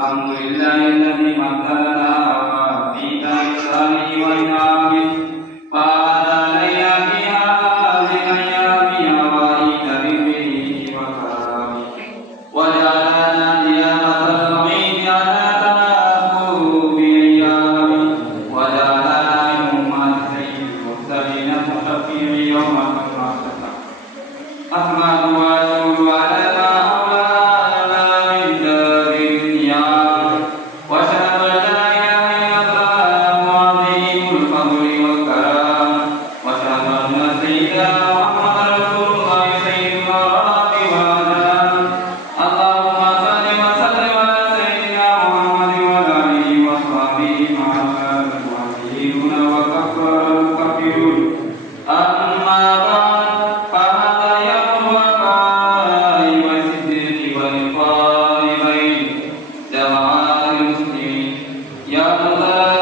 الحمد لله الذي مكننا في إحسانه وإنعامه وهدانا فيها من أيام أوائل بره وكرامه وجعلنا ديانة العيد على تناسب أيامه وجعلنا يوم السيد المرسلين المشفع يوم القيامة أحمد وأشكر على ما أولانا من دار الدنيا وأشهد أن لا إله إلا الله عظيم الفضل والكرم وأشهد أن سيدنا محمد رسول الله سيد الورى والأنام اللهم صل وسلم على سيدنا محمد وعلى آله وصحبه مع المهاجرين والكفار أما بعد فهذا يوم الوفاء والصدق والإقرار بين جماعة المسلمين يا الله